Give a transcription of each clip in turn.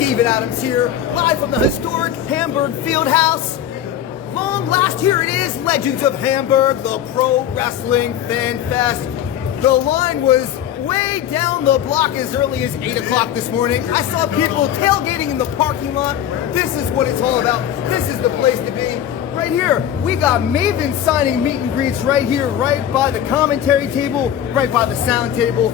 David Adams here, live from the historic Hamburg Fieldhouse. Long last, here it is, Legends of Hamburg, the Pro Wrestling Fan Fest. The line was way down the block as early as 8 o'clock this morning. I saw people tailgating in the parking lot. This is what it's all about. This is the place to be. Right here, we got Maven signing meet and greets right here, right by the commentary table, right by the sound table.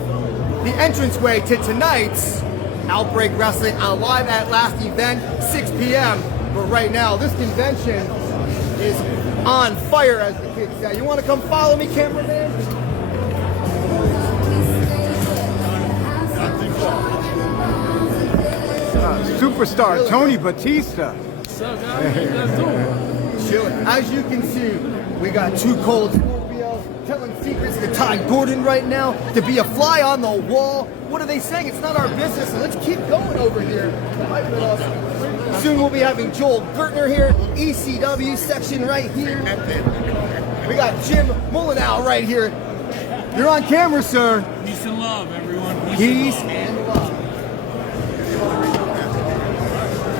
The entranceway to tonight's Outbreak Wrestling, a live at last event, 6 p.m. But right now, this convention is on fire, as the kids say. You want to come follow me, cameraman? Superstar Tony Batista. What's up, guys? What you guys doing? Chilling. As you can see, we got two cold Scorpios telling secrets to Ty Gordon right now to be a fly on the wall. What are they saying? It's not our business, so let's keep going over here. Soon we'll be having Joel Gertner here, ECW section right here. We got Jim Mullenau right here. You're on camera, sir. Peace and love, everyone. Peace and love.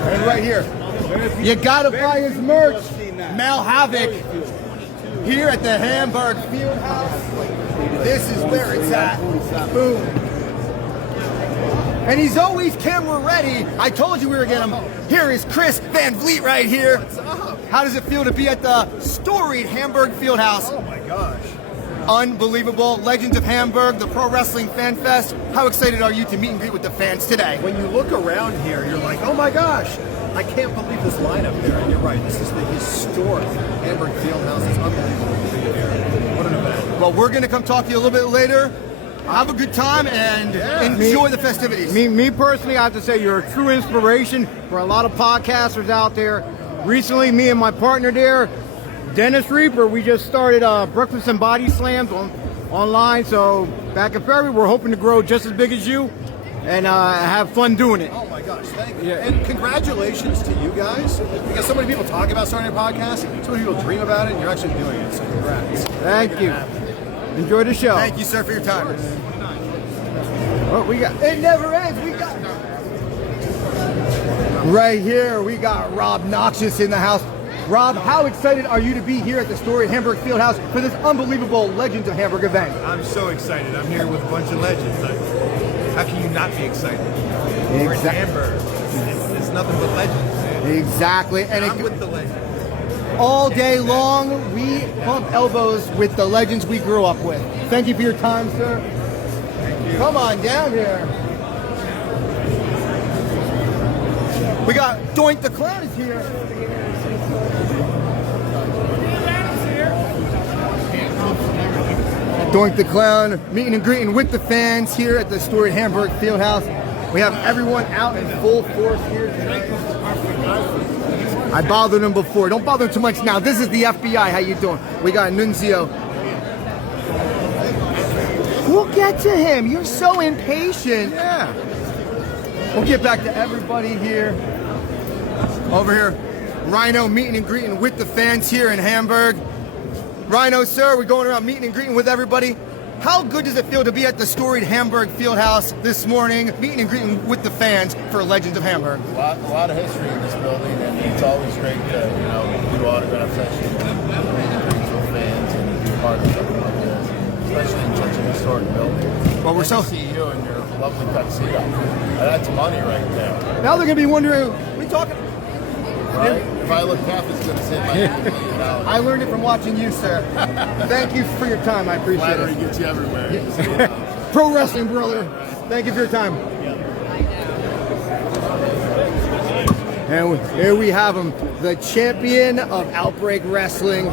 And right here, you gotta buy his merch. Mal Havoc here at the Hamburg Fieldhouse. This is where it's at. Boom. And he's always camera ready. I told you we were getting him. Here is Chris Van Vliet right here. What's up? How does it feel to be at the storied Hamburg Fieldhouse? Oh my gosh. Unbelievable. Legends of Hamburg, the Pro Wrestling Fan Fest. How excited are you to meet and greet with the fans today? When you look around here, you're like, oh my gosh, I can't believe this lineup there. And you're right, this is the historic Hamburg Fieldhouse. It's unbelievable to be here. What an event. Well, we're going to come talk to you a little bit later. Have a good time and enjoy the festivities. Me personally, I have to say you're a true inspiration for a lot of podcasters out there. Recently, me and my partner there, Dennis Reaper, we just started Breakfast and BodySlams online. So back in February, we're hoping to grow just as big as you and have fun doing it. Oh my gosh, thank you. Yeah. And congratulations to you guys, because so many people talk about starting a podcast, so many people dream about it, and you're actually doing it. So congrats. Thank you. Enjoy the show. Thank you, sir, for your time. Oh, we got it never ends. We got right here. We got Rob Noxious in the house. Rob, how excited are you to be here at the storied Hamburg Fieldhouse for this unbelievable Legends of Hamburg event? I'm so excited. I'm here with a bunch of legends. How can you not be excited? We're in Hamburg. It's nothing but legends, man. Exactly. And I'm with the legends. All day long, we bump elbows with the legends we grew up with. Thank you for your time, sir. Thank you. Come on down here. We got Doink the Clown is here. Doink the Clown, meeting and greeting with the fans here at the storied Hamburg Fieldhouse. We have everyone out in full force here tonight. I bothered him before. Don't bother him too much now. This is the FBI. How you doing? We got Nunzio. We'll get to him. You're so impatient. yeah. We'll get back to everybody here. Over here, Rhino meeting and greeting with the fans here in Hamburg. Rhino, sir, we're going around meeting and greeting with everybody. How good does it feel to be at the storied Hamburg Fieldhouse this morning, meeting and greeting with the fans for Legends of Hamburg? A lot of history in this building, and it's always great to do autograph sessions and meet and greet with fans and be part of something like this, especially in such a historic building. Well, we're so to see you in your lovely tuxedo. That's money right there. now they're gonna be wondering, we talking? Right? If I look half as good as him, I $1 million. I learned it from watching you, sir. Thank you for your time. I appreciate Flattery it. gets you everywhere. Pro wrestling, brother. Thank you for your time. And here we have him, the champion of Outbreak Wrestling,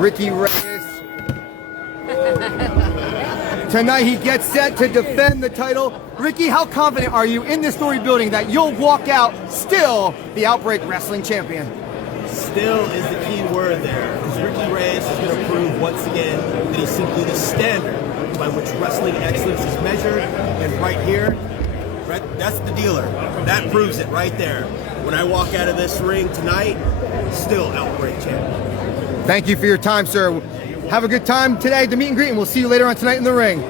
Ricky Reyes. Tonight he gets set to defend the title. Ricky, how confident are you in this story building that you'll walk out still the Outbreak Wrestling champion? Still is the key word there, because Ricky Reyes is going to prove once again that he's simply the standard by which wrestling excellence is measured. And right here, that's the dealer. That proves it right there. When I walk out of this ring tonight, still Outbreak champion. Thank you for your time, sir. Have a good time today at the meet and greet, and we'll see you later on tonight in the ring.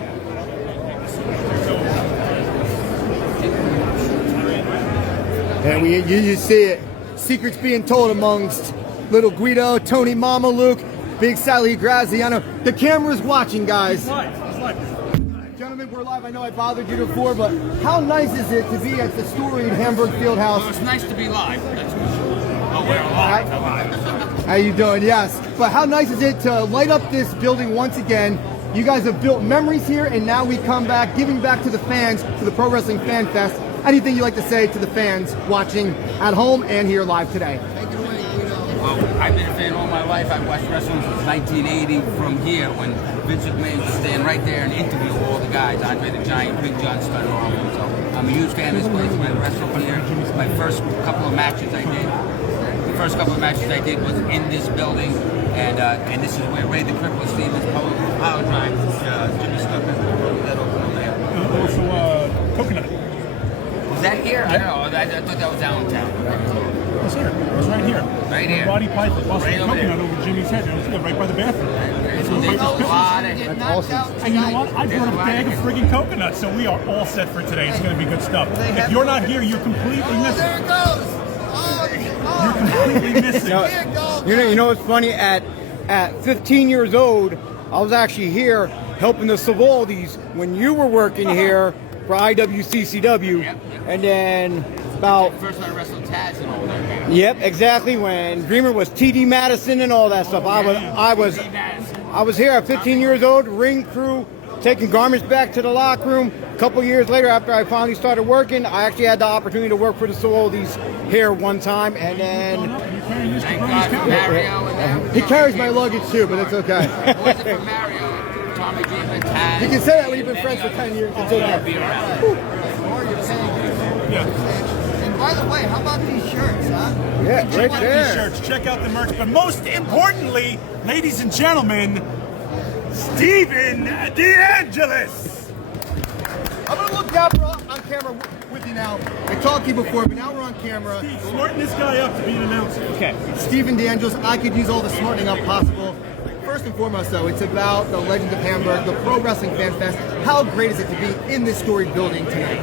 And you see it. Secrets being told amongst little Guido, Tony Mama, Luke, Big Sally Graziano. The camera's watching, guys. Gentlemen, we're live. I know I bothered you before, but how nice is it to be at the storied Hamburg Fieldhouse? Well, it's nice to be live. That's for sure. Oh, we're alive. How you doing? Yes. But how nice is it to light up this building once again? You guys have built memories here, and now we come back, giving back to the fans, to the Pro Wrestling Fan Fest. Anything you'd like to say to the fans watching at home and here live today? Well, I've been a fan all my life. I've watched wrestling since 1980 from here when Vince McMahon used to stand right there and interview all the guys. Andre the Giant, Big John Studd, all of them. So I'm a huge fan of this place. When I wrestled here, my first couple of matches I did. The first couple of matches I did was in this building, and this is where Ray the Crippler Stevens, Power Drive, Jimmy Snooker, that over there. Also, Coconut. Was that here? I don't know. I thought that was Allentown. It was here. It was right here. Right here. Roddy Piper busted Right over Coconut there. over Jimmy's head. It was here, right by the bathroom. So there's a lot of... That's awesome. And you know what? I brought a bag of friggin' coconuts, so we are all set for today. It's going to be good stuff. If you're not here, you're completely missing. There it goes. You're completely missing. You know what's funny? At 15 years old, I was actually here helping the Savaldis when you were working here for IWCCW, and then about First I wrestled Taz and all that. yep, exactly when Dreamer was TD Madison and all that stuff. I was here at 15 years old, ring crew, taking garments back to the locker room. A couple years later, after I finally started working, I actually had the opportunity to work for the Savaldis here one time, and then Thank God for Mario and them. he carries my luggage too, but it's okay. If it wasn't for Mario, Tommy Dreamer, Taz... You can say that when you've been friends for 10 years. It's I'd be okay. around. And by the way, how about these shirts, huh? Yeah, right These there. shirts, check out the merch. But most importantly, ladies and gentlemen, Steven DeAngelis. I'm gonna look down on camera with you now. I talked to you before, but now we're on camera. Smarten this guy up to be an announcer. Okay. Steven DeAngelis, I could use all the smartening up possible. First and foremost, though, it's about the Legends of Hamburg, the Pro Wrestling Fan Fest. How great is it to be in this storied building tonight?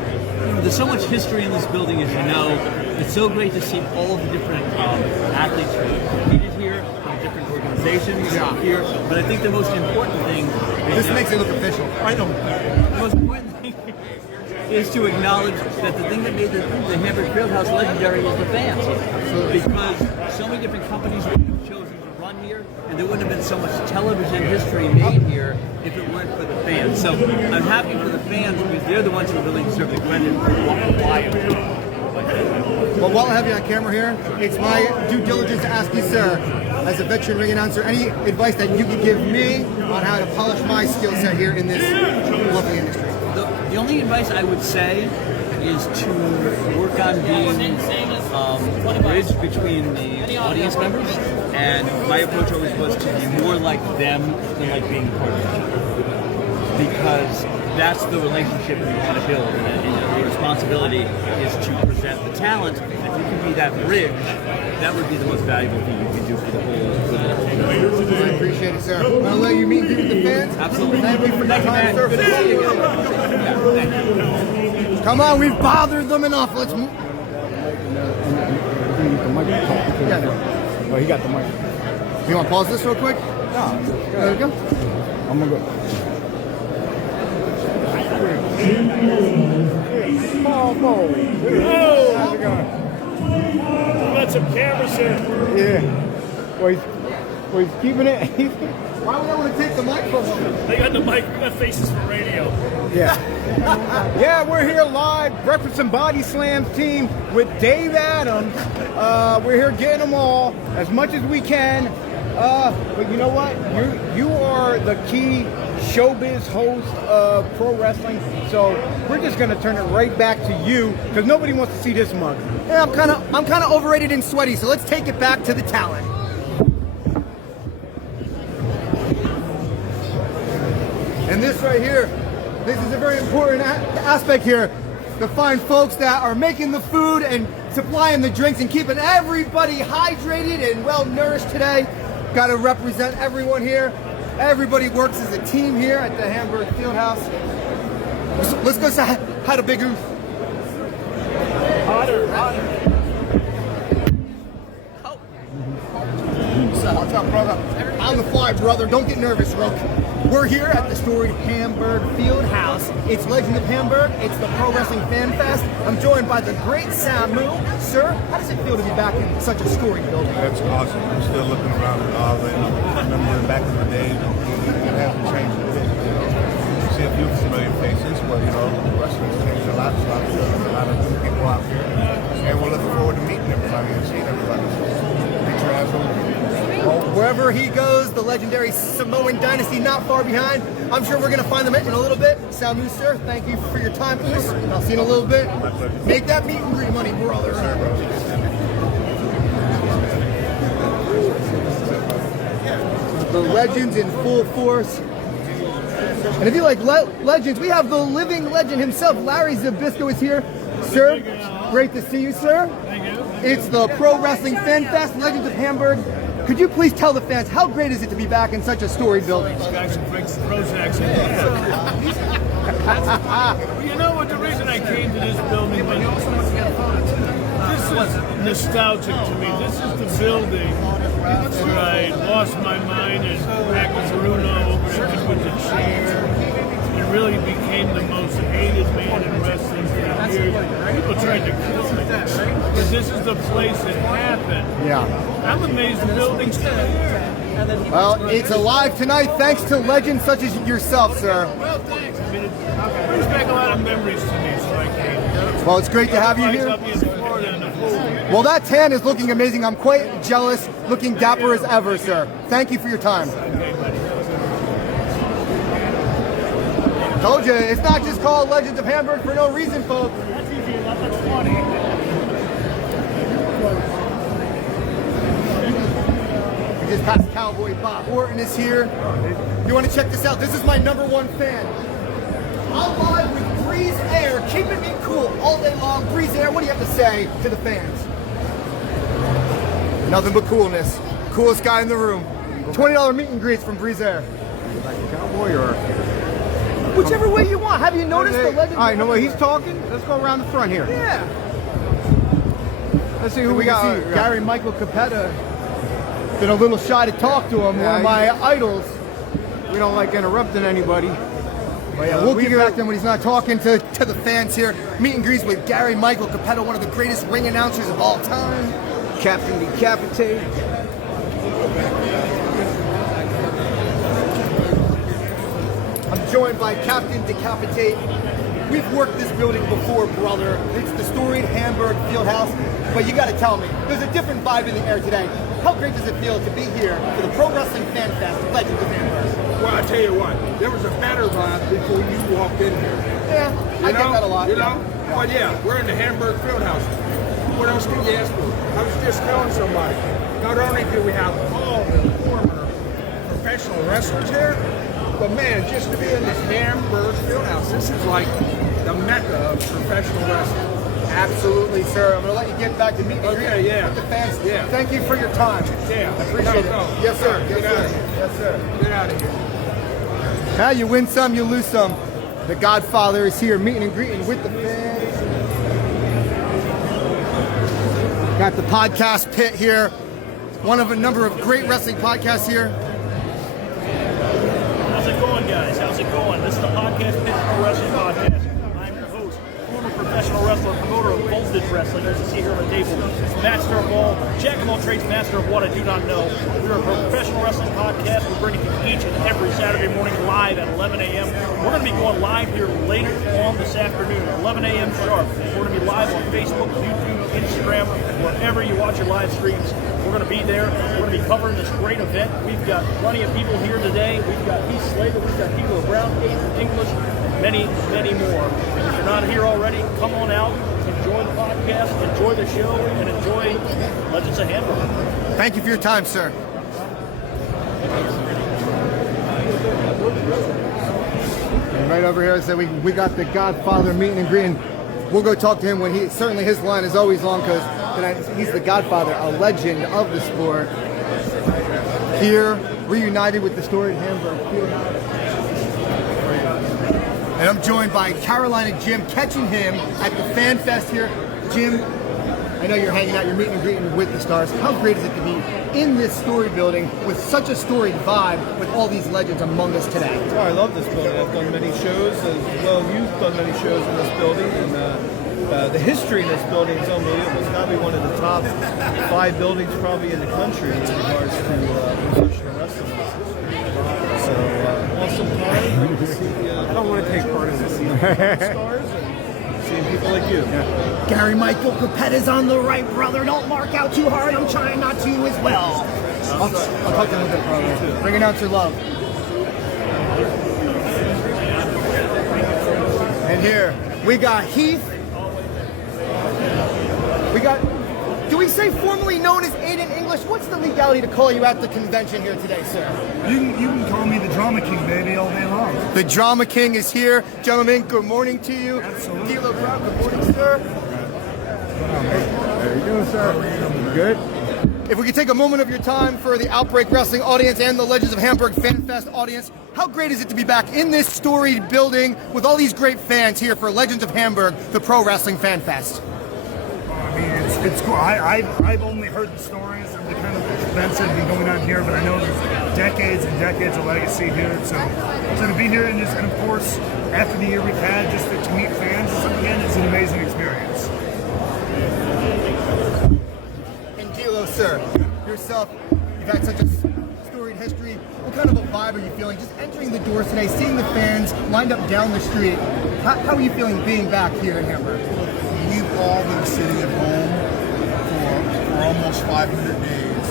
There's so much history in this building, as you know. It's so great to see all of the different athletes who have competed here, from different organizations here. But I think the most important thing is This makes it look official. I don't. the most important thing is to acknowledge that the thing that made the Hamburg Fieldhouse legendary was the fans. Because so many different companies would have chosen to run here, and there wouldn't have been so much television history made here if it weren't for the fans. So I'm happy for the fans because they're the ones who really deserve the credit for why it was. Well, while I have you on camera here, it's my due diligence to ask you, sir, as a veteran ring announcer, any advice that you could give me on how to polish my skill set here in this lovely industry? The only advice I would say is to work on being a bridge between the audience members, and my approach always was to be more like them than like being part of it. Because that's the relationship we want to build, and the responsibility is to present the talent. If you can be that bridge, that would be the most valuable thing you can do for the whole. I appreciate it, sir. I'm going to let you meet with the fans. Absolutely. Thank you for the time, sir. Good to see you again. Thank you. Come on, we've bothered them enough. Let's move. Yeah, no. Oh, he got the mic. You want to pause this real quick? No. There we go. I'm going to go. Oh, How's it going? got some cameras here. Yeah. Well, he's keeping it. Why would I want to take the mic from him? They got the mic. We got faces for radio. Yeah. Yeah, we're here live, Breakfast and Body Slams team with Dave Adams. We're here getting them all as much as we can. But you know what? You are the key showbiz host of pro wrestling. So we're just gonna turn it right back to you because nobody wants to see this mug. Yeah, I'm kind of overrated and sweaty, so let's take it back to the talent. And this right here, this is a very important aspect here. The fine folks that are making the food and supplying the drinks and keeping everybody hydrated and well nourished today. Got to represent everyone here. Everybody works as a team here at the Hamburg Fieldhouse. Let's go say hi to Big Oof. Hotter. brother. Don't get nervous, Rook. We're here at the storied Hamburg Field House. It's Legend of Hamburg. It's the Pro Wrestling Fan Fest. I'm joined by the great Samu. Sir, how does it feel to be back in such a storied building? That's awesome. I'm still looking around at all of it. I remember back in the day, it hasn't changed a bit. You see a few familiar faces, but wrestling's changed a lot. So I'm sure there's a lot of new people out here, and we're looking forward to meeting everybody and seeing everybody. Get your ass over. Well, wherever he goes, the legendary Samoan dynasty not far behind. I'm sure we're going to find them in a little bit. Samu, sir, thank you for your time, please. I'll see you in a little bit. Make that meet and greet money, brother. The legends in full force. And if you like legends, we have the living legend himself. Larry Zbyszko is here. Sir, great to see you, sir. Thank you. It's the Pro Wrestling Fan Fest, Legends of Hamburg. Could you please tell the fans how great is it to be back in such a storied building? This guy should break some Prozacs. Well, you know what? The reason I came to this building was this is nostalgic to me. This is the building where I lost my mind and back with Bruno over with the chair. It really became the most hated man in wrestling for years. People tried to kill me. But this is the place it happened. Yeah. I'm amazed the building's still here. Well, it's alive tonight thanks to legends such as yourself, sir. Well, thanks. I mean, it brings back a lot of memories to me, so I came. Well, it's great to have you Everybody's here. up in Florida in the pool. Well, that tan is looking amazing. I'm quite jealous, looking dapper as ever, sir. Thank you for your time. Told you, it's not just called Legends of Hamburg for no reason, folks. That's easy enough. That's funny. We just passed Cowboy Bob Orton is here. You want to check this out? This is my #1 fan. I'm live with Breeze Air, keeping me cool all day long. Breeze Air, what do you have to say to the fans? Nothing but coolness. Coolest guy in the room. $20 meet and greets from Breeze Air. Like a cowboy or... Whichever way you want. Have you noticed the legend? All right, no way. He's talking. Let's go around the front here. Yeah. Let's see who we got. See Gary Michael Capetta. Been a little shy to talk to him. Yeah, one of my idols. We don't like interrupting anybody. But yeah, we'll get back to him when he's not talking to the fans here. Meet and greets with Gary Michael Capetta, one of the greatest ring announcers of all time. Captain Decapitate. I'm joined by Captain Decapitate. We've worked this building before, brother. It's the storied Hamburg Fieldhouse. But you gotta tell me, there's a different vibe in the air today. How great does it feel to be here for the Pro Wrestling Fan Fest, Legends of Hamburg? Well, I tell you what, there was a better vibe before you walked in here. Yeah, I get that a lot. You know? But yeah, we're in the Hamburg Fieldhouse. What else can you ask for? I was just telling somebody, not only do we have all the former professional wrestlers here, but man, just to be in the Hamburg Fieldhouse, this is like the mecca of professional wrestling. Absolutely, sir. I'm going to let you get back to meeting with the fans. Yeah. Thank you for your time. Yeah. I appreciate it. Yes, sir. Get out of here. Yes, sir. Get out of here. Now you win some, you lose some. The Godfather is here, meeting and greeting with the fans. Got the podcast pit here. One of a number of great wrestling podcasts here. How's it going, guys? How's it going? This is the Podcast Pit Pro Wrestling Podcast. I'm your host, former professional wrestler, promoter of Voltage Wrestling, as you see here on the table. Master of all, jack of all trades, master of what I do not know. We're a professional wrestling podcast. We're bringing you each and every Saturday morning live at 11 a.m. We're going to be going live here later on this afternoon, 11 a.m. sharp. We're going to be live on Facebook, YouTube, Instagram, wherever you watch your live streams. We're going to be there. We're going to be covering this great event. We've got plenty of people here today. We've got Heath Slater, we've got Kilo Brown, Aiden English, and many, many more. If you're not here already, come on out, enjoy the podcast, enjoy the show, and enjoy Legends of Hamburg. Thank you for your time, sir. And right over here, I said we got the Godfather meeting and greeting. We'll go talk to him when certainly his line is always long because he's the Godfather, a legend of the sport. Here, reunited with the storied Hamburg Fieldhouse. And I'm joined by Carolina Jim, catching him at the Fan Fest here. Jim, I know you're hanging out, you're meeting and greeting with the stars. How great is it to be in this story building with such a storied vibe with all these legends among us today? Oh, I love this building. I've done many shows as well. You've done many shows in this building, and the history in this building is unbelievable. It's got to be one of the top 5 buildings probably in the country in regards to professional wrestling. So, awesome time to see. I don't want to take part in this. Stars and seeing people like you. Gary Michael Capetta's on the right, brother. Don't mark out too hard. I'm trying not to as well. I'll talk to you a little bit, brother. Bring it out your love. And here, we got Heath. We got, do we say formally known as Aiden English? What's the legality to call you at the convention here today, sir? You can call me the Drama King, baby, all day long. The Drama King is here. Gentlemen, good morning to you. Absolutely. D'Lo Brown, good morning, sir. How are you doing, sir? Good. If we could take a moment of your time for the Outbreak Wrestling audience and the Legends of Hamburg Fan Fest audience, how great is it to be back in this storied building with all these great fans here for Legends of Hamburg, the Pro Wrestling Fan Fest? I mean, it's cool. I've only heard the stories of the kind of events that have been going on here, but I know there's decades and decades of legacy here. So to be here and of course, after the year we've had, just to meet fans again, it's an amazing experience. And D'Lo, sir, yourself, you've had such a storied history. What kind of a vibe are you feeling? Just entering the doors today, seeing the fans lined up down the street. How are you feeling being back here in Hamburg? We've all been sitting at home for almost 500 days,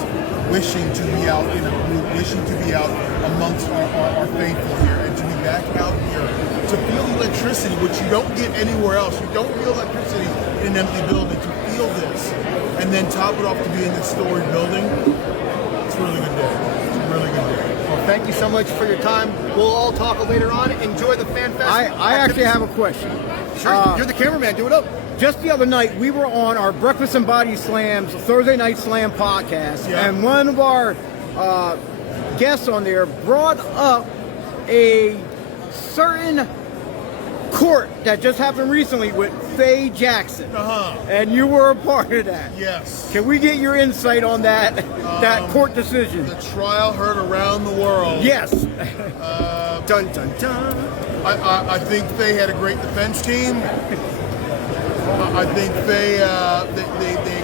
wishing to be out in a group, wishing to be out amongst our faithful here, and to be back out here, to feel electricity, which you don't get anywhere else. You don't feel electricity in an empty building. To feel this, and then top it off to be in this storied building, it's a really good day. It's a really good day. Well, thank you so much for your time. We'll all talk later on. Enjoy the Fan Fest. I actually have a question. Sure, you're the cameraman. Do it up. Just the other night, we were on our Breakfast and Body Slams Thursday Night Slam podcast, and one of our guests on there brought up a certain court that just happened recently with Faye Jackson, and you were a part of that. Yes. Can we get your insight on that that court decision? The trial heard around the world. Yes. Dun dun dun. I think Faye had a great defense team. I think they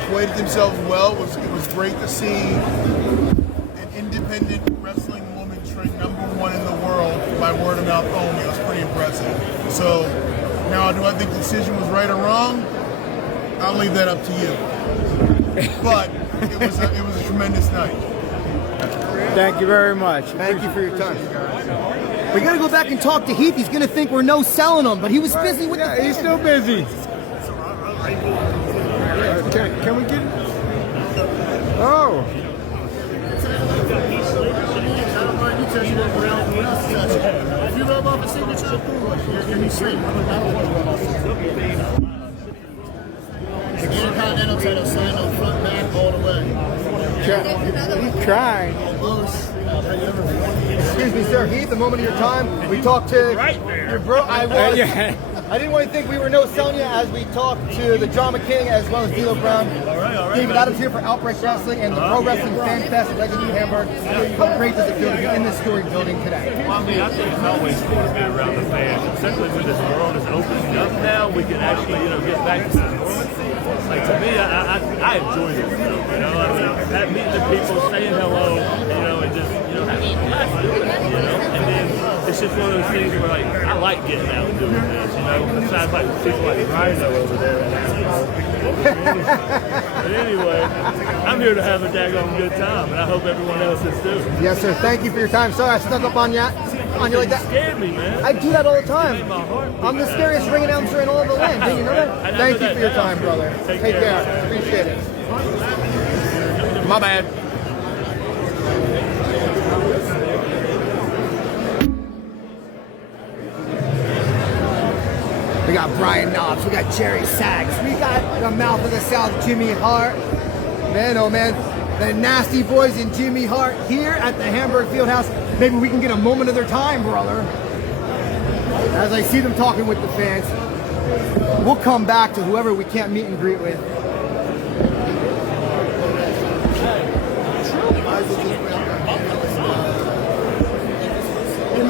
equated themselves well. It was great to see an independent wrestling woman trained #1 in the world by word of mouth only. It was pretty impressive. So now, do I think the decision was right or wrong? I'll leave that up to you. But it was a tremendous night. Thank you very much. Thank you for your time. We got to go back and talk to Heath. He's going to think we're no selling him, but he was busy with the he's still busy. Can we get it? Oh. If you rub off a signature, you're me straight. Intercontinental title signed on front back all the way. He's trying. Excuse me, sir. Heath, a moment of your time. We talked to your bro. I was. I didn't want to think we were no selling you as we talked to the Drama King as well as D'Lo Brown. All right. David Adams here for Outbreak Wrestling and the Pro Wrestling Fan Fest at Legends of Hamburg. How great does it feel to be in this storied building today? Well, I mean, I think it's always cool to be around the fans, especially when this world is opening up now. We can actually, get back to normalcy. Like, to me, I enjoy this stuff, I mean, meeting the people, saying hello, and just, having a blast doing it, and then it's just one of those things where, like, I like getting out and doing this, besides, like, people like Rhino over there. But anyway, I'm here to have a daggone good time, and I hope everyone else is too. Yes, sir. Thank you for your time. Sorry I snuck up on you like that. You scared me, man. I do that all the time. I'm the scariest ring announcer in all of the land. Do you know that? Thank you for your time, brother. Take care. Appreciate it. My bad. We got Brian Knobs, we got Jerry Sachs, we got the Mouth of the South, Jimmy Hart. Man, oh man, the Nasty Boys and Jimmy Hart here at the Hamburg Fieldhouse. Maybe we can get a moment of their time, brother. As I see them talking with the fans, we'll come back to whoever we can't meet and greet with.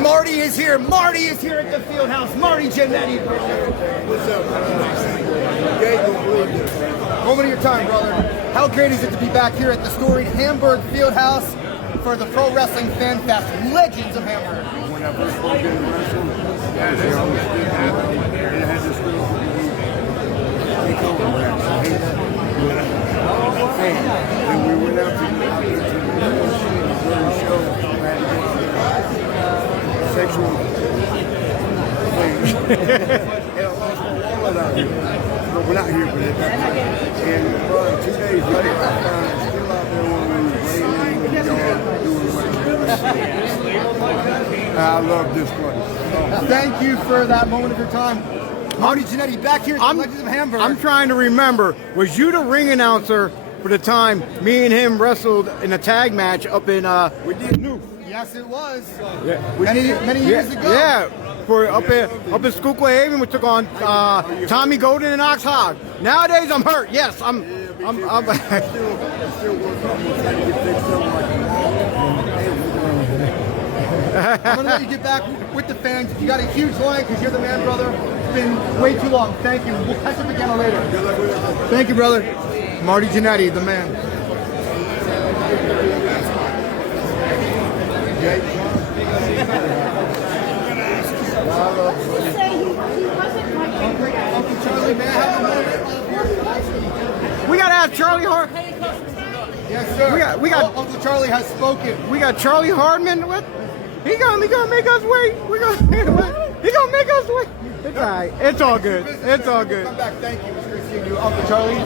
Marty is here. Marty is here at the field house. Marty Jannetty. What's up, man? Moment of your time, brother. How great is it to be back here at the storied Hamburg field house for the Pro Wrestling Fan Fest, Legends of Hamburg? When I first walked in the wrestling, they always did happen. They had this little takeover match. And we went out to the show. I had to go out there. Sexual things. And I lost my wallet out here. No, we're not here for that. And 2 days later, I found it still out there when we were laying in the yard doing what I love this place. Thank you for that moment of your time. Marty Jannetty back here at the Legends of Hamburg. I'm trying to remember, was you the ring announcer for the time me and him wrestled in a tag match up in we did Noof. Yes, it was. Yeah. Many years ago. Yeah. For up in Schuylkill Haven, we took on Tommy Golden and Ox Hogg. Nowadays, I'm hurt. Yes, I'm still working on trying to get fixed up like I'm going to let you get back with the fans. You got a huge line because you're the man, brother. It's been way too long. Thank you. We'll catch up again later. Thank you, brother. Marty Jannetty, the man. Uncle Charlie, may I have a moment? We got to have Charlie Hart. Yes, sir. We got Uncle Charlie has spoken. We got Charlie Hardman. What? He gonna make us wait. He gonna make us wait. It's all right. It's all good. It's all good. Come back. Thank you. It's great seeing you, Uncle Charlie.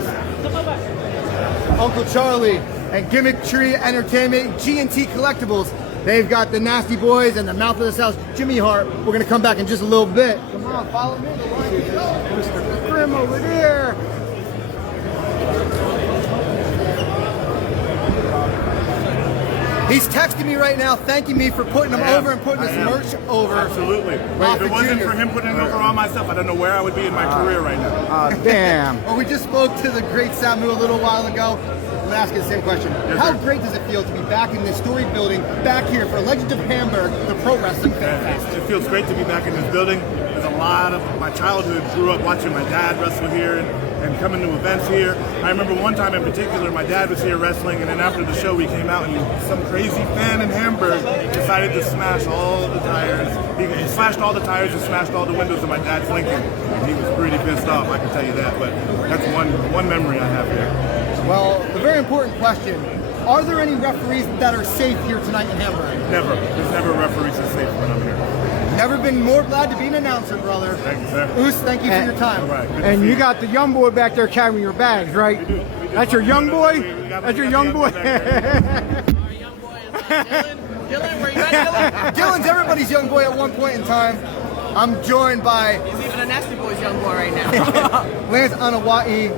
Uncle Charlie and Gimmick Tree Entertainment, G&T Collectibles. They've got the Nasty Boys and the Mouth of the South, Jimmy Hart. We're gonna come back in just a little bit. Come on, follow me. Mr. Grimm over there. He's texting me right now, thanking me for putting him over and putting his merch over. Absolutely. If it wasn't for him putting it over on myself, I don't know where I would be in my career right now. Damn. Well, we just spoke to the great Samu a little while ago. I'm asking the same question. How great does it feel to be back in this storied building, back here for Legends of Hamburg, the Pro Wrestling Fan Fest? It feels great to be back in this building. There's a lot of my childhood grew up watching my dad wrestle here and coming to events here. I remember one time in particular, my dad was here wrestling, and then after the show we came out and some crazy fan in Hamburg decided to smash all the tires. He slashed all the tires and smashed all the windows of my dad's Lincoln. And he was pretty pissed off, I can tell you that, but that's one memory I have here. Well, the very important question, are there any referees that are safe here tonight in Hamburg? Never. There's never referees that's safe when I'm here. Never been more glad to be an announcer, brother. Thank you, sir. Oos, thank you for your time. All right, And you got the young boy back there carrying your bags, right? We do. That's your young boy? That's your young boy? Dylan, where you at, Dylan? Dylan's everybody's young boy at one point in time. I'm joined by... He's even a Nasty Boy's young boy right now. Lance Anawai.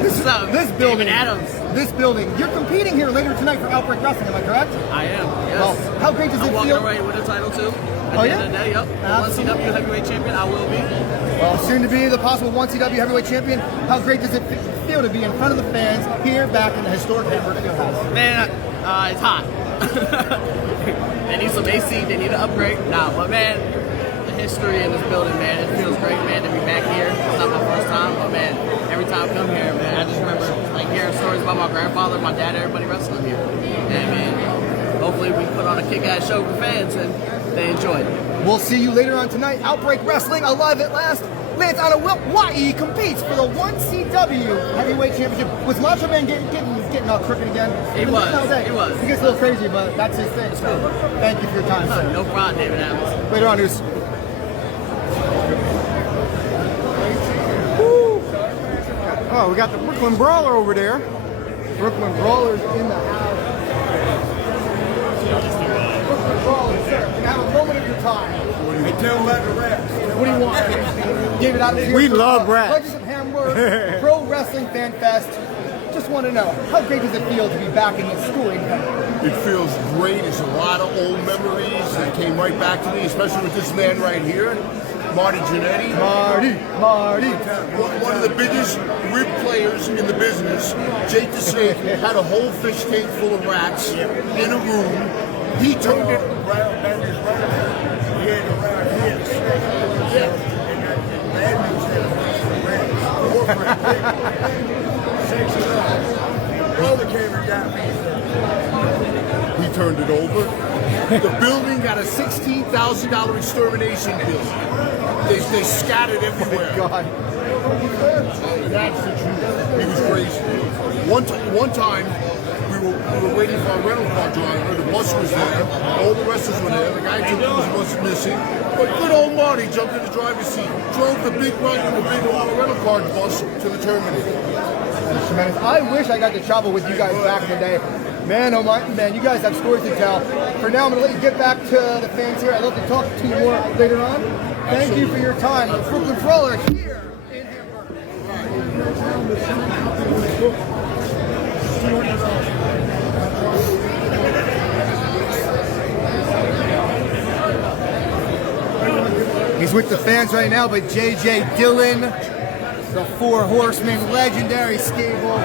This building, Adams. This building. You're competing here later tonight for Outbreak Wrestling, am I correct? I am, yes. Well, how great does it I'm feel? walking away with a title too. At the end of the day, yep. One CW heavyweight champion, I will be. Well, soon to be the possible 1CW heavyweight champion. How great does it feel to be in front of the fans here back in the historic Hamburg Fieldhouse? Man, it's hot. They need some AC, they need an upgrade. Nah, but man, the history in this building, man, it feels great, man, to be back here. It's not my first time, but man, every time I come here, man, I just remember like hearing stories about my grandfather, my dad, everybody wrestling here. And man, hopefully we put on a kick-ass show for fans and they enjoy it. We'll see you later on tonight. Outbreak Wrestling, alive at last. Lance Anawai competes for the 1CW Heavyweight Championship. Was Macho Man getting all crooked again? He was. He gets a little crazy, but that's his thing. So thank you for your time, sir. No problem, David Adams. Later on, news. Oh, we got the Brooklyn Brawler over there. Brooklyn Brawler's in the house. Brooklyn Brawler, sir, can I have a moment of your time? Hey, tell them about the raps. What do you want? David Adams here. We love raps. Legends of Hamburg, Pro Wrestling Fan Fest. Just want to know, how great does it feel to be back in the storied Hamburg? It feels great. It's a lot of old memories that came right back to me, especially with this man right here, Marty Jannetty. Marty. One of the biggest rib players in the business, Jake the Snake, had a whole fish tank full of rats in a room. He turned it around, And that bad news shakes it up. Brother came and got me. He turned it over. The building got a $16,000 extermination bill. They scattered everywhere. Oh God. That's the truth. He was crazy. One time, we were waiting for our rental car driver. The bus was there. All the wrestlers were there. The guy who was missing. But good old Marty jumped in the driver's seat, drove the big rental car bus to the terminal. That's tremendous. I wish I got to travel with you guys back in the day. Man, oh my, man, you guys have stories to tell. For now, I'm going to let you get back to the fans here. I'd love to talk to you more later on. Thank you for your time. The Brooklyn Brawler here in Hamburg. He's with the fans right now, but JJ Dillon, the Four Horsemen, legendary stable.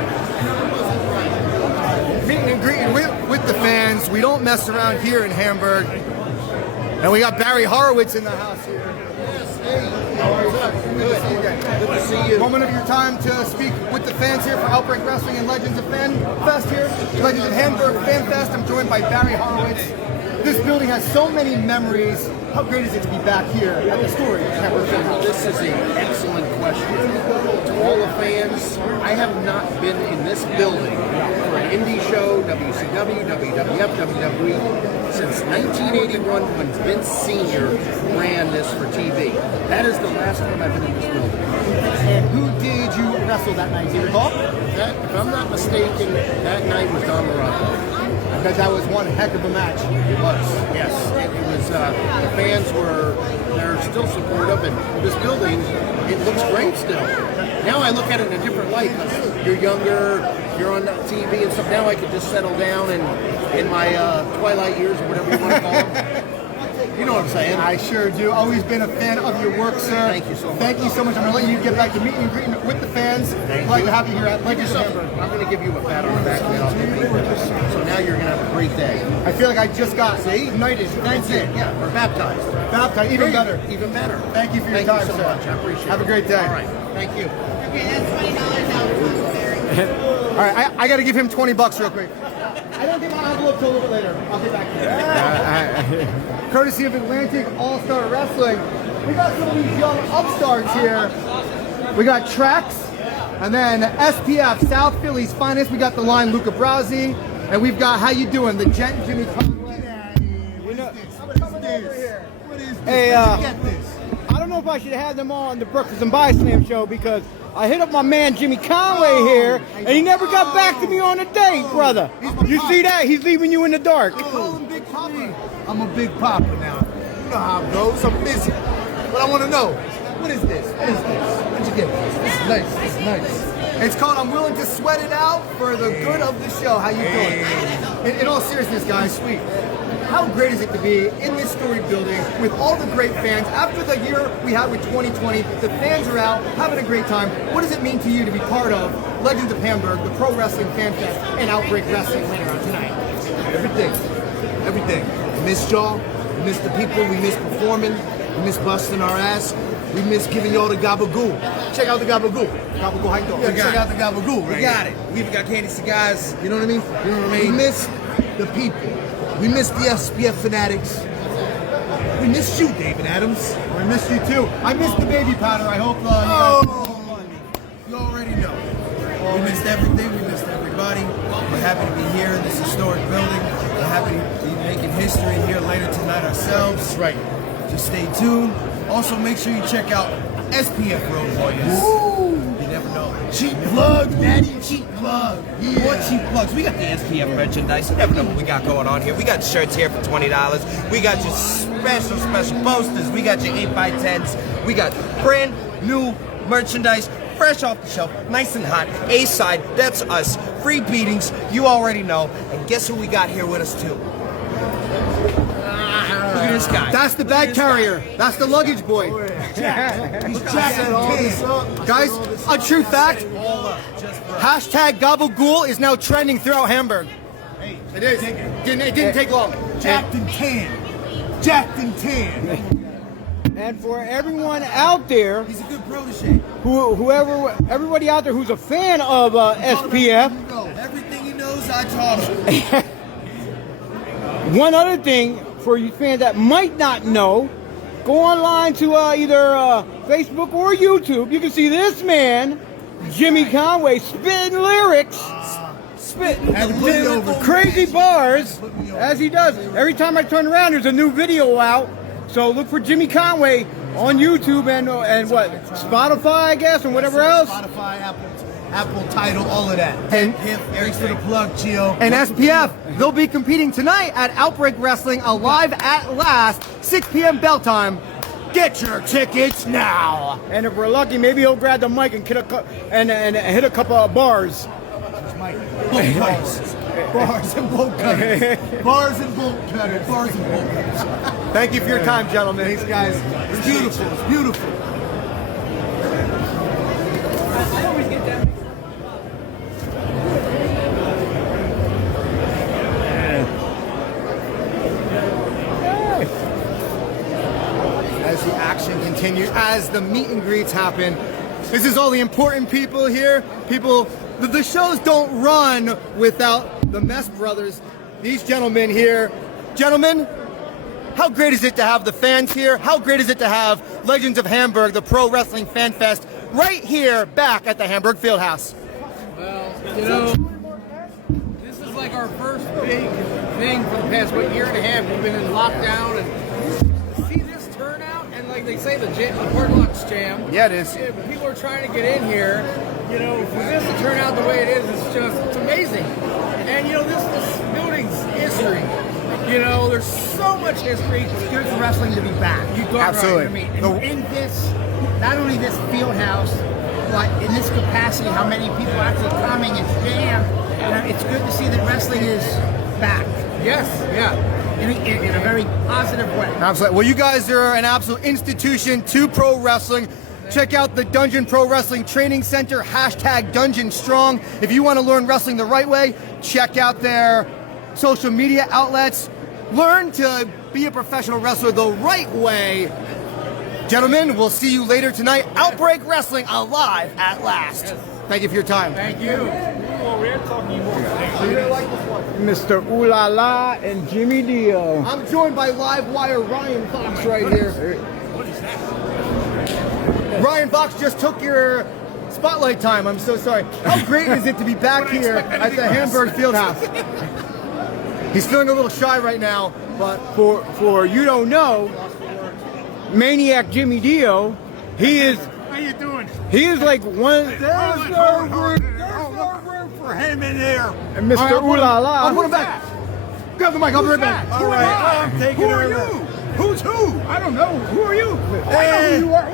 Meeting and greeting with the fans. We don't mess around here in Hamburg. And we got Barry Horowitz in the house here. Good to see you. Moment of your time to speak with the fans here for Outbreak Wrestling and Legends of Fan Fest here. Legends of Hamburg Fan Fest. I'm joined by Barry Horowitz. This building has so many memories. How great is it to be back here at the story of Hamburg Fan Fest? This is an excellent question. To all the fans, I have not been in this building for an indie show, WCW, WWF, WWE, since 1981 when Vince Sr. ran this for TV. That is the last time I've been in this building. And who did you wrestle that night? Do you recall? If I'm not mistaken, that night was Don Morocco. Because that was one heck of a match. It was, yes. It was, the fans they're still supportive, and this building, it looks great still. Now I look at it in a different light. You're younger, you're on TV and stuff. Now I can just settle down and in my twilight years or whatever you want to call them. You know what I'm saying? I sure do. Always been a fan of your work, sir. Thank you so much. Thank you so much. I'm going to let you get back to meeting and greeting with the fans. Glad to have you here at Legends of Hamburg. I'm going to give you a pat on the back. So now you're going to have a great day. I feel like I just got knighted. That's it. Yeah, we're baptized. Baptized. Even better. Even better. Thank you for your time, so sir. much. I appreciate it. Have a great day. All right. Thank you. Okay, that's $20 out for Barry. All right, I got to give him $20 real quick. I don't get my envelope till a little bit later. I'll get back to you. Courtesy of Atlantic All-Star Wrestling, we got some of these young upstarts here. We got Trax, and then SPF, South Philly's finest. We got the line Luca Brasi, and we've got How You Doing, the Gent Jimmy Conway. Hey, I don't know if I should have them on the Breakfast and BodySlams show because I hit up my man Jimmy Conway here, and he never got back to me on a date, brother. You see that? He's leaving you in the dark. Call him Big Papa. I'm a Big Papa now. You know how it goes. I'm busy. But I want to know, what is this? What is this? Where'd you get this? This is nice. This is nice. It's called I'm Willing to Sweat It Out for the good of the show. How you doing? In all seriousness, guys, sweet. How great is it to be in this storied building with all the great fans? After the year we had with 2020, the fans are out having a great time. What does it mean to you to be part of Legends of Hamburg, the Pro Wrestling Fan Fest, and Outbreak Wrestling later on tonight? Everything. Everything. We miss y'all. We miss the people. We miss performing. We miss busting our ass. We miss giving y'all the gabagool. Check out the gabagool. Gabagool, how you doing? Yeah, check out the gabagool, right? We got it. We even got candy cigars. You know what I mean? You know what I mean? We miss the people. We miss the SPF fanatics. We missed you, David Adams. I missed you too. I missed the baby powder. I hope you already know. We missed everything. We missed everybody. We're happy to be here in this historic building. We're happy to be making history here later tonight ourselves. That's right. Just stay tuned. Also, make sure you check out SPF Road Warriors. Woo! You never know. Cheap plug, Daddy. Cheap plug. Yeah. More cheap plugs. We got the SPF merchandise. You never know what we got going on here. We got shirts here for $20. We got your special posters. We got your 8x10s. We got brand new merchandise, fresh off the shelf, nice and hot. A-side, that's us. Free beatings, you already know. And guess who we got here with us too? Look at this guy. That's the bag carrier. That's the luggage boy. He's jacking all this up. Guys, a true fact. Hashtag Gabagool is now trending throughout Hamburg. Hey, it is. It didn't take long. Jacked and tan. Jacked and tan. And for everyone out there, He's a good protege. everybody out there who's a fan of SPF. Everything he knows, I taught him. One other thing for you fans that might not know, go online to either Facebook or YouTube. You can see this man, Jimmy Conway, spitting lyrics, spitting crazy bars as he does. Every time I turn around, there's a new video out. So look for Jimmy Conway on YouTube and what, Spotify, I guess, and whatever else. Spotify, Apple Tidal, all of that. And thanks for the plug, Chio. And SPF, they'll be competing tonight at Outbreak Wrestling, Alive at Last, 6 p.m. bell time. Get your tickets now. And if we're lucky, maybe he'll grab the mic and hit a couple of bars. Bars and bolt cutters. Bars and bolt cutters. Bars and bolt cutters. Thank you for your time, gentlemen. Thanks, guys. It's beautiful. It's beautiful. I always get that. As the action continues, as the meet and greets happen, this is all the important people here. The shows don't run without the Mess Brothers. These gentlemen here. Gentlemen, how great is it to have the fans here? How great is it to have Legends of Hamburg, the Pro Wrestling Fan Fest, right here back at the Hamburg Fieldhouse? Well, this is like our first big thing for the past year and a half. We've been in lockdown, and see this turnout, and like they say, the parking lot's jammed. Yeah, it is. People are trying to get in here. For this to turn out the way it is, it's amazing. And this building's history. There's so much history. It's good for wrestling to be back. Absolutely. In this, not only this field house, but in this capacity, how many people are actually coming and damn, it's good to see that wrestling is back. Yes, yeah. In a very positive way. Absolutely. Well, you guys are an absolute institution to pro wrestling. Check out the Dungeon Pro Wrestling Training Center, #Dungeon Strong. If you want to learn wrestling the right way, check out their social media outlets. Learn to be a professional wrestler the right way. Gentlemen, we'll see you later tonight. Outbreak Wrestling, Alive at Last. Thank you for your time. Thank you. Mr. Ooh La La and Jimmy Dio. I'm joined by Live Wire Ryan Fox right here. Ryan Fox just took your spotlight time. I'm so sorry. How great is it to be back here at the Hamburg Fieldhouse? He's feeling a little shy right now, but for you don't know, Maniac Jimmy Dio, he is. How you doing? He is like one. There's no room for him in there. And Mr. Ooh La La. I'll put him back. Grab the mic. I'll be right back. All right, I'm taking over. Who are you? Who's who? I don't know. Who are you? I know who you are.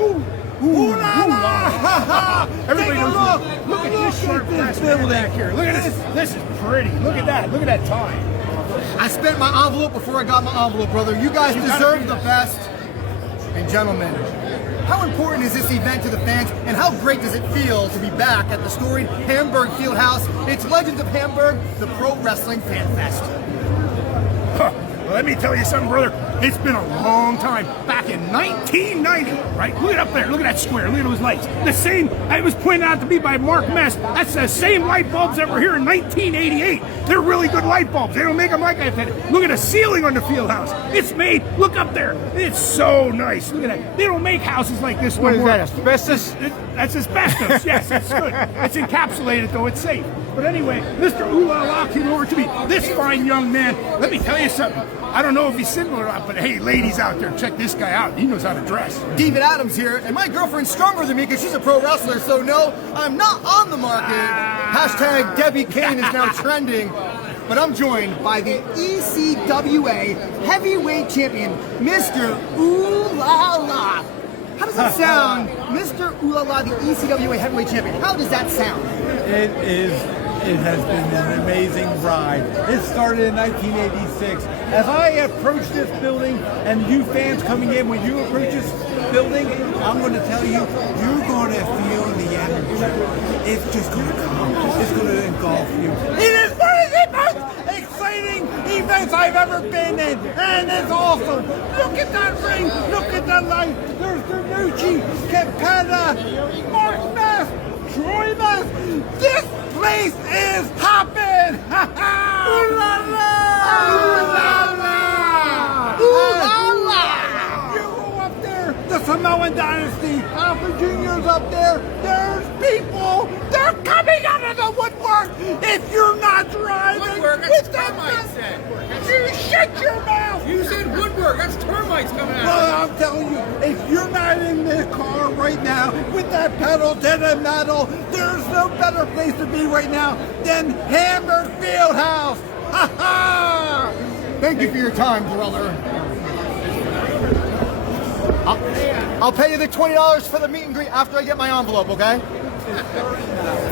Ooh la la! Everybody knows. Look at this sharp dress back here. Look at this. This is pretty. Look at that. Look at that tie. I spent my envelope before I got my envelope, brother. You guys deserve the best. And gentlemen, how important is this event to the fans, and how great does it feel to be back at the storied Hamburg Fieldhouse? It's Legends of Hamburg, the Pro Wrestling Fan Fest. Huh. Well, let me tell you something, brother. It's been a long time. Back in 1990, right? Look at up there. Look at that square. Look at those lights. The same, it was pointed out to me by Mark Mess. That's the same light bulbs that were here in 1988. They're really good light bulbs. They don't make them like that. Look at the ceiling on the field house. It's made, look up there. It's so nice. Look at that. They don't make houses like this What no is more. that, asbestos? That's asbestos. Yes, it's good. It's encapsulated, though. It's safe. But anyway, Mr. Ooh La La came over to me. This fine young man. Let me tell you something. I don't know if he's single or not, but hey, ladies out there, check this guy out. He knows how to dress. David Adams here, and my girlfriend's stronger than me because she's a pro wrestler, so no, I'm not on the market. #Debbie Kane is now trending. But I'm joined by the ECWA heavyweight champion, Mr. Ooh La La. How does that sound? Mr. Ooh La La, the ECWA heavyweight champion. How does that sound? It has been an amazing ride. It started in 1986. As I approach this building, and you fans coming in, when you approach this building, I'm going to tell you, you're going to feel the energy. It's just going to come. It's going to engulf you. It is one of the most exciting events place I've ever been in, and it's awesome. Look at that ring, look at that light. There's Danucci, Capetta, Mark Mess, Troy Mess. This place is hopping! Ha ha! Ooh la la! Ooh la la! Ooh la la! You go up there, the Samoan Dynasty, Alpha Junior's up there. There's people. They're coming out of the woodwork. If you're not driving, Woodwork, that's termites then. You shut your mouth. You said woodwork, that's termites coming out. Well, I'm telling you, if you're not in this car right now with that pedal to the metal, there's no better place to be right now than Hamburg Fieldhouse. Ha ha! Thank you for your time, brother. I'll pay you the $20 for the meet and greet after I get my envelope, okay?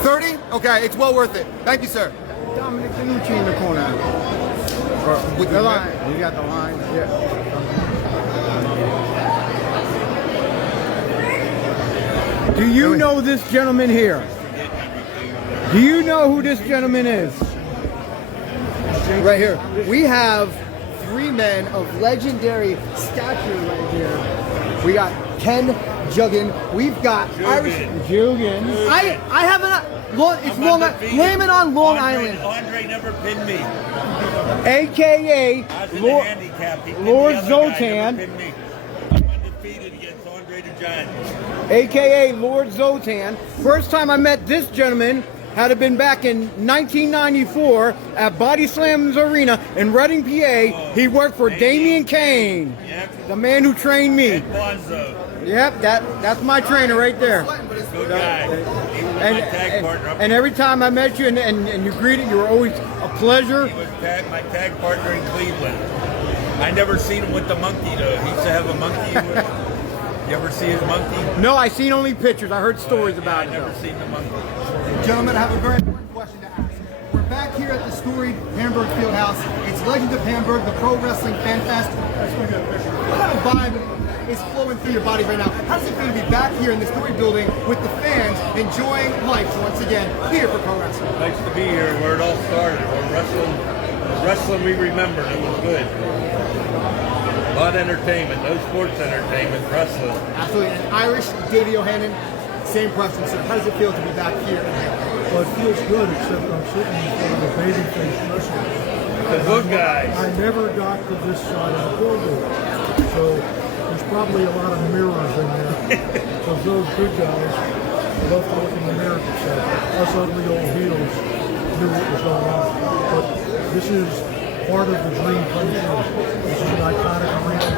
30? Okay, it's well worth it. Thank you, sir. Dominic Danucci in the corner. With the line. We got the line. Yeah. Do you know this gentleman here? Do you know who this gentleman is? Right here. We have 3 men of legendary stature right here. We got Ken Juggin. We've got Irish Juggin. I haven't. It's Long. Blame it on Long Island. Andre never pinned me. AKA Lord Zotan. I'm undefeated against Andre the Giant. AKA Lord Zotan. First time I met this gentleman had it been back in 1994 at BodySlams Arena in Reading, PA. He worked for Damian Kane, the man who trained me. Yep, that's my trainer right there. Good guy. He was my tag partner. And every time I met you and you greeted, you were always a pleasure. He was my tag partner in Cleveland. I never seen him with the monkey though. He used to have a monkey. You ever see his monkey? No, I seen only pictures. I heard stories about it. I never seen the monkey. Gentlemen, I have a very important question to ask. We're back here at the storied Hamburg Fieldhouse. It's Legends of Hamburg, the Pro Wrestling Fan Fest. What kind of vibe is flowing through your body right now? How does it feel to be back here in the storied building with the fans enjoying life once again here for pro wrestling? Nice to be here where it all started. We're wrestling we remembered. It was good. A lot of entertainment, no sports entertainment, wrestling. Absolutely. And Irish, Davey O'Hannon, same question. So how does it feel to be back here? Well, it feels good, except I'm sitting in front of a babyface wrestler. The good guys. I never got to this side of the building. So there's probably a lot of mirrors in there. Because those good guys love to look in the mirror and say, us ugly old heels knew what was going on. But this is part of the dream come true. This is an iconic arena.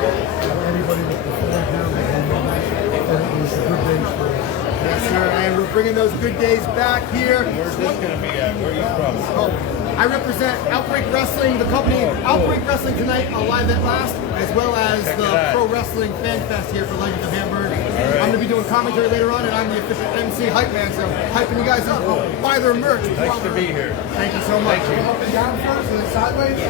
Anybody that performed here will remember it. And it was good days for us. Yes, sir. And we're bringing those good days back here. Where's this going to be at? Where are you from? Oh, I represent Outbreak Wrestling, the company Outbreak Wrestling tonight, Alive at Last, as well as the Pro Wrestling Fan Fest here for Legends of Hamburg. Right. I'm going to be doing commentary later on, and I'm the official MC hype man, so hyping you guys up. Buy their merch. Nice to be here. Thank you so much. Thank you. Up and down first, and then sideways. I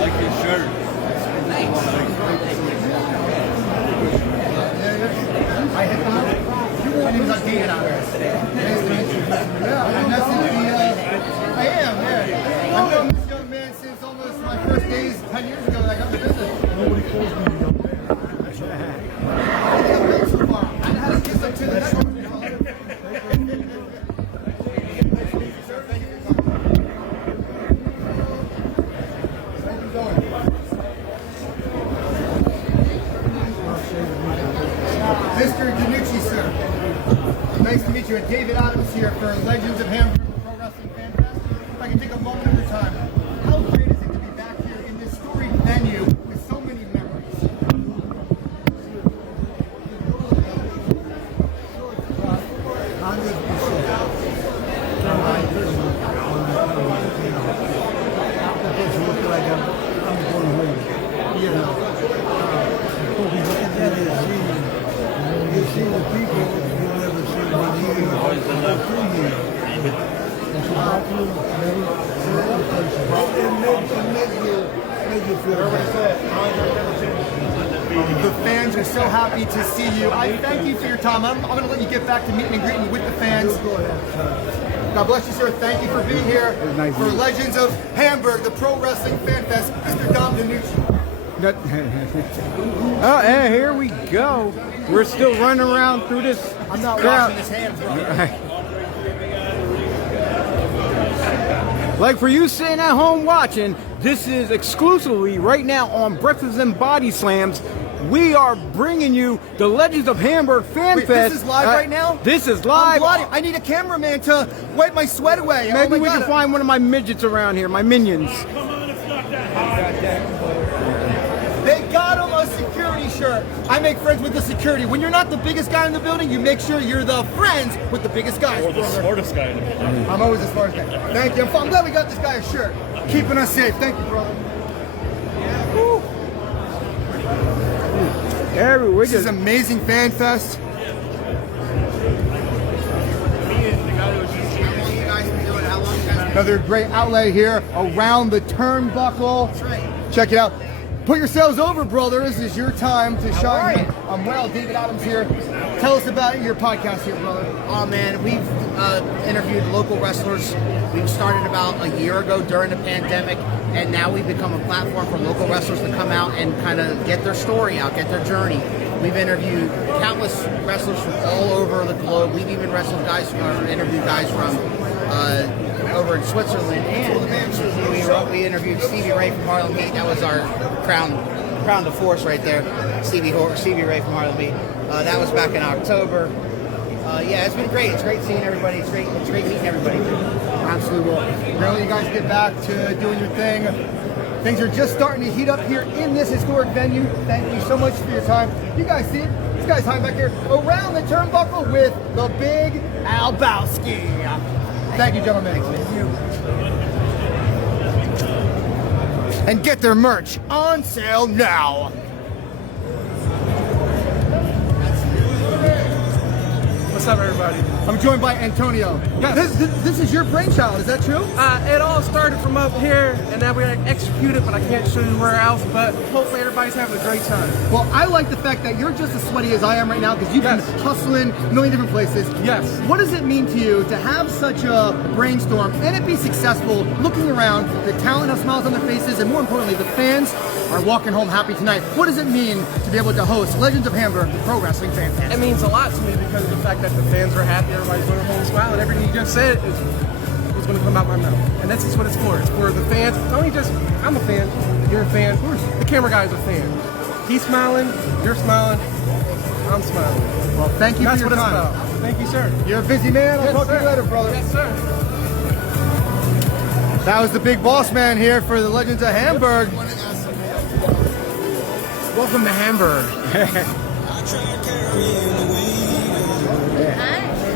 like his shirt. My name is David out there. Nice to meet you. Yeah, and that's I am, yeah. I've known this young man since almost my first days 10 years ago that I got the business. Nobody calls me a young man. I haven't been so far. I had to kiss up to the next one. Mr. Danucci, sir. Nice to meet you. And David Adams here for Legends of Hamburg Pro Wrestling Fan Fest. If I can take a moment of your time, how great is it to be back here in this storied venue with so many memories? You see the people you'll never see them in years. Or 2 years. And so how can you never see that person? It makes you feel better. The fans are so happy to see you. I thank you for your time. I'm going to let you get back to meeting and greeting with the fans. God bless you, sir. Thank you for being here for Legends of Hamburg, the Pro Wrestling Fan Fest. Mr. Dom DiNucci. Oh, and here we go. We're still running around through this. I'm not crowd. washing his hands, brother. Like for you sitting at home watching, this is exclusively right now on Breakfast and Body Slams. We are bringing you the Legends of Hamburg Fan Fest. This is live right now? This is live. I need a cameraman to wipe my sweat away. Maybe we can find one of my midgets around here, my minions. They got him a security shirt. I make friends with the security. When you're not the biggest guy in the building, you make sure you're the friends with the biggest guys. Or the smartest guy in the building. I'm always the smartest guy. Thank you. I'm glad we got this guy a shirt. Keeping us safe. Thank you, brother. Woo. This is amazing fan fest. Another great outlet here around the turnbuckle. That's right. Check it out. Put yourselves over, brother. This is your time to shine. I'm well. David Adams here. Tell us about your podcast here, brother. Oh man, we've interviewed local wrestlers. We started about a year ago during the pandemic, and now we've become a platform for local wrestlers to come out and kind of get their story out, get their journey. We've interviewed countless wrestlers from all over the globe. We've even interviewed guys from over in Switzerland, and we interviewed Stevie Ray from Harlem Heat. That was our crown de force right there. Stevie Ray from Harlem Heat. That was back in October. Yeah, it's been great. It's great seeing everybody. It's great meeting everybody. Absolutely. Well, really, you guys get back to doing your thing. Things are just starting to heat up here in this historic venue. Thank you so much for your time. You guys see it? This guy's hiding back here around the turnbuckle with the big Albowski. Thank you, gentlemen. Thank you. And get their merch on sale now. What's up, everybody? I'm joined by Antonio. Yes. This is your brainchild, is that true? It all started from up here, and now we're gonna execute it, but I can't show you where else, but hopefully everybody's having a great time. Well, I like the fact that you're just as sweaty as I am right now, because you've been hustling a million different places. Yes. What does it mean to you to have such a brainstorm and it be successful, looking around, the talent has smiles on their faces, and more importantly, the fans are walking home happy tonight? What does it mean to be able to host Legends of Hamburg, the Pro Wrestling Fan Fest? It means a lot to me because of the fact that the fans are happy, everybody's going home smiling, everything you just said is going to come out my mouth. And that's just what it's for. It's for the fans. It's only just, I'm a fan, you're a fan, of course. The camera guy's a fan. He's smiling, you're smiling, I'm smiling. Well, thank you that's for your time. That's what it's about. Thank you, sir. You're a busy man. I'll talk to you later, brother. Yes, sir. That was the big boss man here for the Legends of Hamburg. Welcome to Hamburg.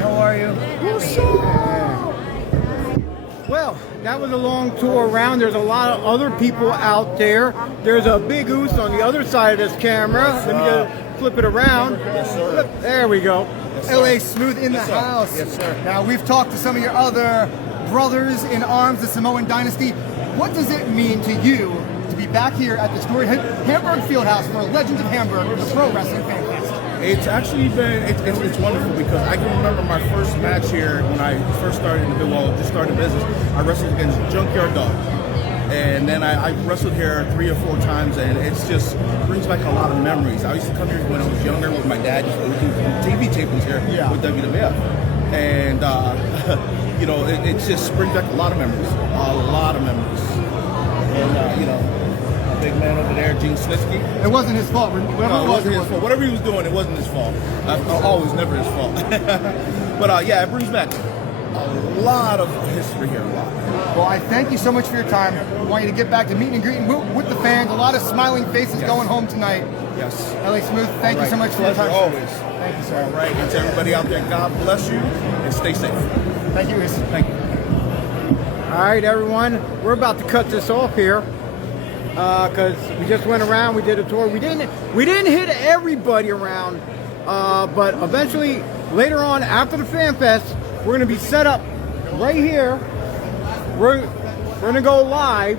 How are you? Well, that was a long tour around. There's a lot of other people out there. There's a big goose on the other side of this camera. Let me just flip it around. There we go. LA Smooth in the house. Yes, sir. Now, we've talked to some of your other brothers in arms, the Samoan Dynasty. What does it mean to you to be back here at the storied Hamburg Fieldhouse for Legends of Hamburg, the Pro Wrestling Fan Fest? It's actually been, it's wonderful because I can remember my first match here when I first started in the just started business. I wrestled against Junkyard Dog. And then I wrestled here 3 or 4 times, and it's just brings back a lot of memories. I used to come here when I was younger with my dad. We do TV tapings here with WWF. And, you know, it just brings back a lot of memories. A lot of memories. And, you know, big man over there, Gene Snitsky. It wasn't his fault. No, it wasn't his fault. Whatever he was doing, it wasn't his fault. Always never his fault. But yeah, it brings back a lot of history here. A lot. Well, I thank you so much for your time. I want you to get back to meeting and greeting with the fans. A lot of smiling faces going home tonight. Yes. LA Smooth, thank you so much for your time. Always. Thank you, sir. All right. And to everybody out there, God bless you and stay safe. Thank you, Reese. Thank you. All right, everyone. We're about to cut this off here. Because we just went around, we did a tour. We didn't hit everybody around, but eventually, later on, after the Fan Fest, we're going to be set up right here. We're going to go live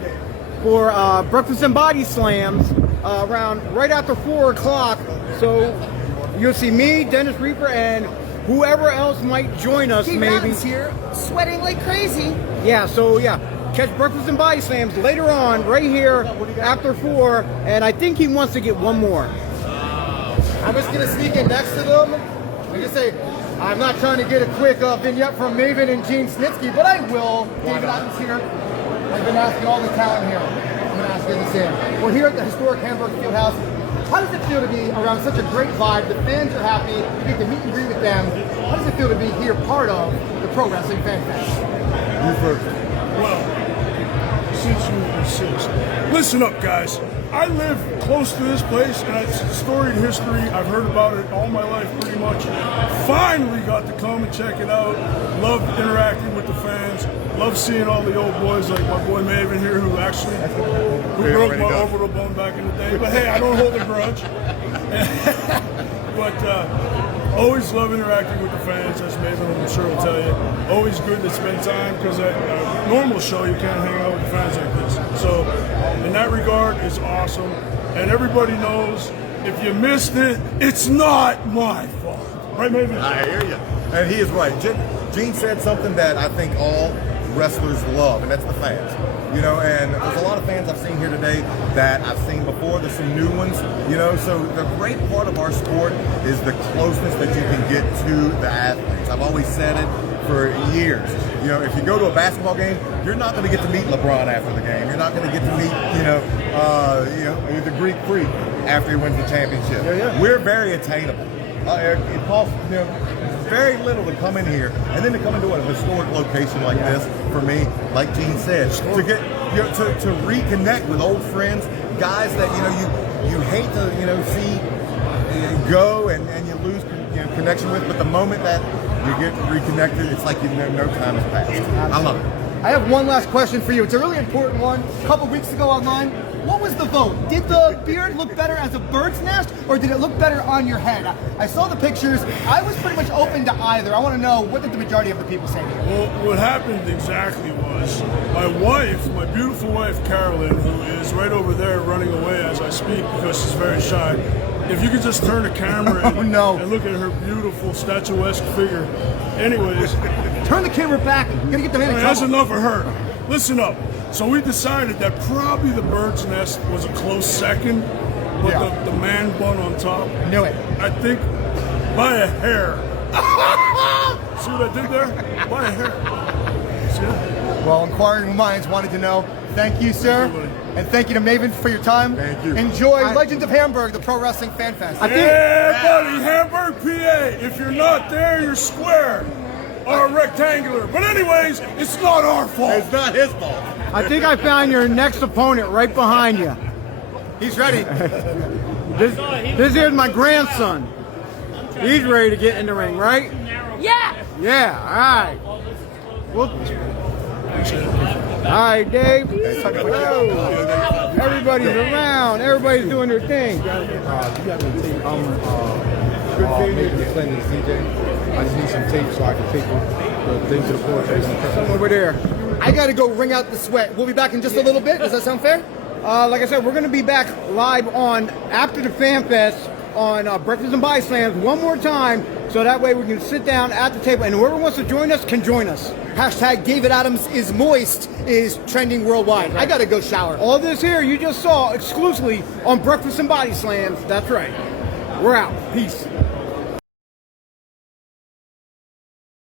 for Breakfast and Body Slams around right after 4 o'clock. So you'll see me, Dennis Reaper, and whoever else might join us. Steve maybe Adams here, sweating like crazy. Yeah. So yeah, catch Breakfast and Body Slams later on, right here after 4, and I think he wants to get one more. I'm just gonna sneak in next to them and just say, I'm not trying to get a quick vignette from Maven and Gene Snitsky, but I will. David Adams here. I've been asking all the talent here. I'm gonna ask you the same. We're here at the historic Hamburg Fieldhouse. How does it feel to be around such a great vibe? The fans are happy. You get to meet and greet with them. How does it feel to be here, part of the Pro Wrestling Fan Fest? You first. Well, since you insist. Listen up, guys. I live close to this place, and it's storied history. I've heard about it all my life, pretty much. Finally got to come and check it out. Love interacting with the fans. Love seeing all the old boys like my boy Maven here, who actually broke my orbital bone back in the day. But hey, I don't hold a grudge. But always love interacting with the fans, as Maven I'm sure will tell you. Always good to spend time, because at a normal show you can't hang out with the fans like this. So in that regard, it's awesome. And everybody knows, if you missed it, it's not my fault. Right, Maven? I hear you. And he is right. Gene said something that I think all wrestlers love, and that's the fans. You know, and there's a lot of fans I've seen here today that I've seen before. There's some new ones, you know. So the great part of our sport is the closeness that you can get to the athletes. I've always said it for years. You know, if you go to a basketball game, you're not going to get to meet LeBron after the game. You're not going to get to meet, the Greek Freak after he wins the championship. We're very attainable. It costs very little to come in here, and then to come into a historic location like this, for me, like Gene said, to get to reconnect with old friends, guys that you hate to see go and you lose connection with, but the moment that you get reconnected, it's like no time has passed. I love it. I have one last question for you. It's a really important one. A couple weeks ago online, what was the vote? Did the beard look better as a bird's nest, or did it look better on your head? I saw the pictures. I was pretty much open to either. I want to know, what did the majority of the people say? Well, what happened exactly was my wife, my beautiful wife, Carolyn, who is right over there running away as I speak because she's very shy. If you could just turn the camera and look at her beautiful statuesque figure. Anyways. Turn the camera back. You're gonna get the man in trouble. That's enough of her. Listen up. So we decided that probably the bird's nest was a close second, but the man bun on top. Knew it. I think by a hair. See what I did there? By a hair. See that? Well, inquiring minds wanted to know. Thank you, sir. And thank you to Maven for your time. Thank you. Enjoy Legends of Hamburg, the Pro Wrestling Fan Fest. Yeah, buddy, Hamburg, PA. If you're not there, you're square or rectangular. But anyways, it's not our fault. It's not his fault. I think I found your next opponent right behind you. He's ready. This here's my grandson. He's ready to get in the ring, right? Yeah. Yeah, all right. Well, all right, Dave. Whoa. Everybody's around. Everybody's doing their thing. You got any tape? Maybe the Clinton CJ. I just need some tape so I can take the thing to the floor. Some over there. I gotta go wring out the sweat. We'll be back in just a little bit. Does that sound fair? Like I said, we're going to be back live on after the Fan Fest on Breakfast and Body Slams one more time, so that way we can sit down at the table, and whoever wants to join us can join us. Hashtag David Adams is moist is trending worldwide. I gotta go shower. All this here you just saw exclusively on Breakfast and Body Slams. That's right. We're out. Peace.